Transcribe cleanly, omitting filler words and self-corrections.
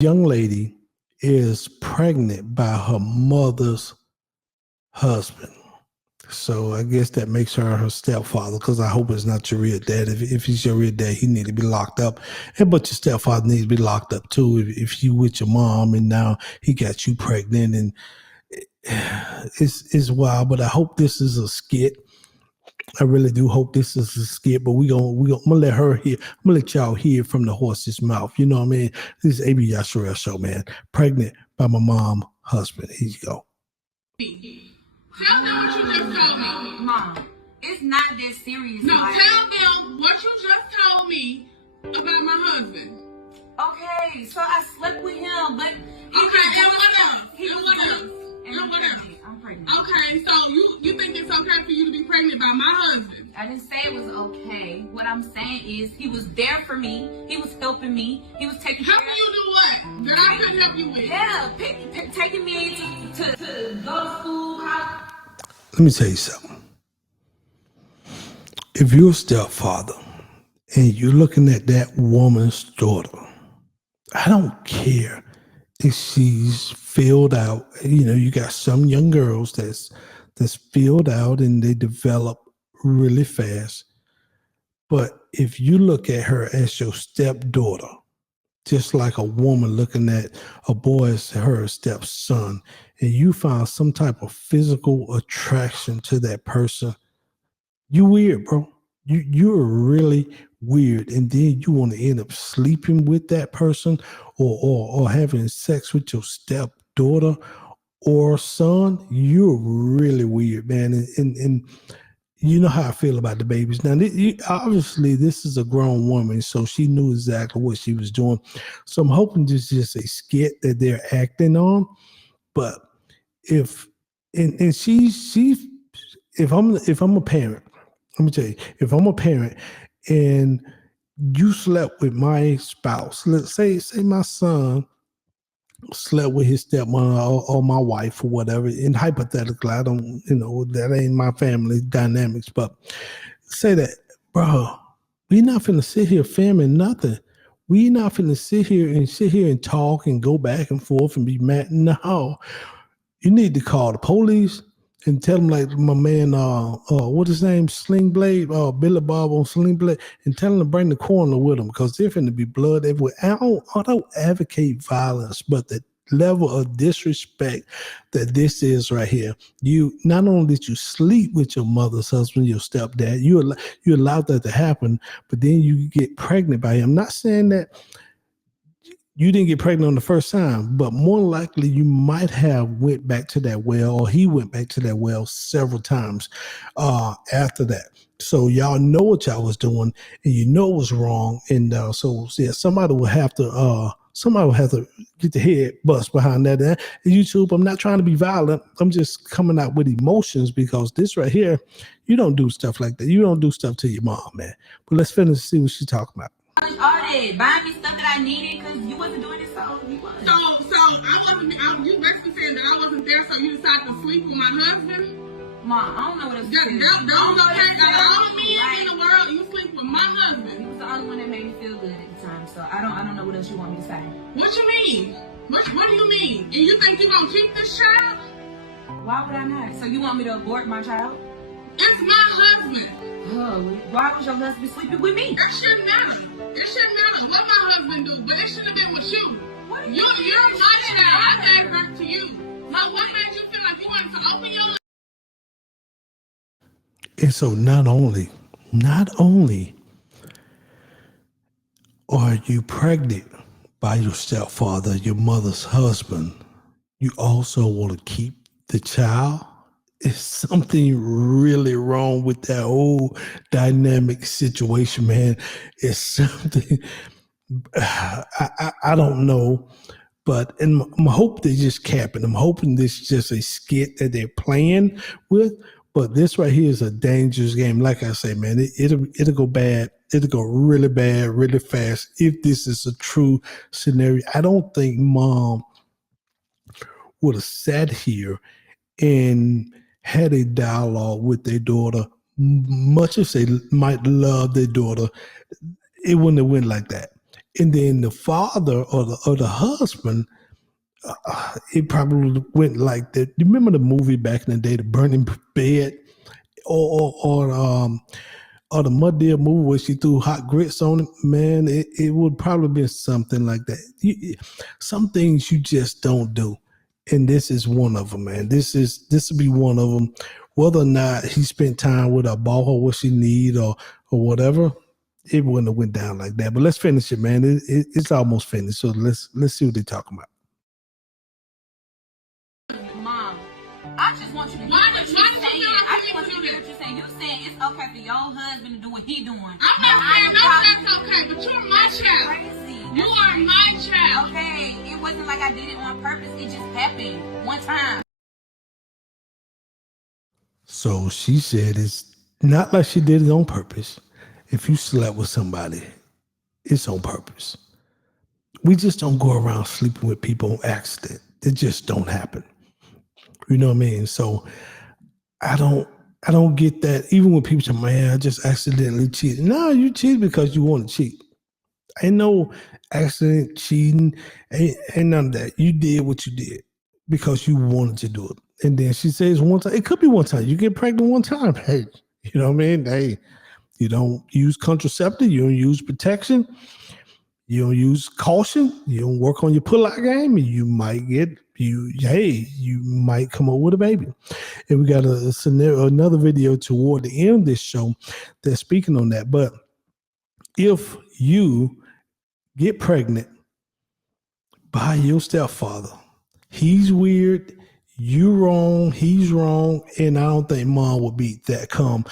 Young lady is pregnant by her mother's husband. So I guess that makes her stepfather, because I hope it's not your real dad. If he's your real dad, he need to be locked up. But your stepfather needs to be locked up too. If you with your mom and now he got you pregnant, and it's wild. But I hope this is a skit. I really do hope this is a skit. But I'm gonna let her hear. I'm gonna let y'all hear from the horse's mouth. You know what I mean? This is Abrew Yashar'el show, man. Pregnant by my mom husband. Here you go. Tell them what you just told me. Mom, it's not that serious. No, tell them what you just told me about my husband. Okay, so I slept with him, but... Okay, and what else? I'm pregnant. Okay, so you think it's okay for you to be pregnant by my husband? I didn't say it was okay. What I'm saying is he was there for me. He was helping me. He was taking care of me. Helping you do what? That I couldn't help you with? Yeah, taking me to go to school. Let me tell you something. If you're a stepfather and you're looking at that woman's daughter, I don't care if she's filled out. You know, you got some young girls that's filled out and they develop really fast. But if you look at her as your stepdaughter, just like a woman looking at a boy as her stepson, and you found some type of physical attraction to that person, you weird, bro. You're really weird. And then you want to end up sleeping with that person or having sex with your stepdaughter or son. You're really weird, man. And you know how I feel about the babies. Now, obviously, this is a grown woman, so she knew exactly what she was doing. So I'm hoping this is just a skit that they're acting on. But if I'm a parent, let me tell you, if I'm a parent and you slept with my spouse, let's say my son slept with his stepmother or my wife or whatever, and hypothetically, I don't, that ain't my family dynamics, but say that, bro, we not finna sit here filming nothing. We not finna sit here and talk and go back and forth and be mad. No, you need to call the police and tell them, like my man, what his name, Sling Blade, Billy Bob on Sling Blade, and tell them to bring the coroner with them, because there's finna be blood everywhere. I don't advocate violence, but the level of disrespect that this is right here. You not only did you sleep with your mother's husband, your stepdad, you allowed that to happen, but then you get pregnant by him. I'm not saying that you didn't get pregnant on the first time, but more likely you might have went back to that well, or he went back to that well several times after that. So y'all know what y'all was doing, and you know it was wrong. And so yeah, somebody will have to get the head bust behind that. And YouTube, I'm not trying to be violent. I'm just coming out with emotions, because this right here, you don't do stuff like that. You don't do stuff to your mom, man. But let's finish see what she's talking about. All that, buying me stuff that I needed because you wasn't doing it, so you was. So you basically saying that I wasn't there, so you decided to sleep with my husband? Mom, I don't know what else to say. That was okay. The only man in the world, you sleep with my husband. He was the only one that made me feel good at the time, so I don't know what else you want me to say. What you mean? What do you mean? And you think you gonna keep this child? Why would I not? So you want me to abort my child? It's my husband. Oh, why was your husband sleeping with me? That shouldn't matter. It shouldn't matter what my husband do, but it should have been with you. You're my child. I gave birth to you. So what made you feel like you wanted to open your life? And so not only are you pregnant by your stepfather, your mother's husband, you also want to keep the child. It's something really wrong with that whole dynamic situation, man. It's something, I don't know, but I'm hoping they just capping. I'm hoping this is just a skit that they're playing with. But this right here is a dangerous game. Like I say, man, it'll go bad. It'll go really bad, really fast if this is a true scenario. I don't think mom would have sat here and had a dialogue with their daughter. Much as they might love their daughter, it wouldn't have went like that. And then the father or the husband, it probably went like that. You remember the movie back in the day, The Burning Bed, or the Mud Deer movie where she threw hot grits on it? Man, it would probably be something like that. Some things you just don't do, and this is one of them, man. This would be one of them. Whether or not he spent time with her, bought her what she need or whatever, it wouldn't have went down like that. But let's finish it, man. It's almost finished. So let's see what they're talking about. Mom, I just want you to hear what you're saying. I just want you to hear what you're saying. You're saying it's okay for your husband to do what he doing. I'm not saying no, that's okay, but you're my child. Crazy. You are my child. Okay, it wasn't like I did it on purpose. It just happened one time. So she said it's not like she did it on purpose. If you slept with somebody, it's on purpose. We just don't go around sleeping with people on accident. It just don't happen. You know what I mean? So I don't get that. Even when people say, man, I just accidentally cheated. No, you cheated because you want to cheat. Ain't no accident cheating. Ain't none of that. You did what you did because you wanted to do it. And then she says one time, it could be one time. You get pregnant one time. Hey, you know what I mean? Hey, you don't use contraceptive. You don't use protection. You don't use caution. You don't work on your pull-out game. And you might you might come up with a baby. And we got a scenario, another video toward the end of this show that's speaking on that. But if you get pregnant by your stepfather, he's weird, you wrong, he's wrong, and I don't think mom would be that calm.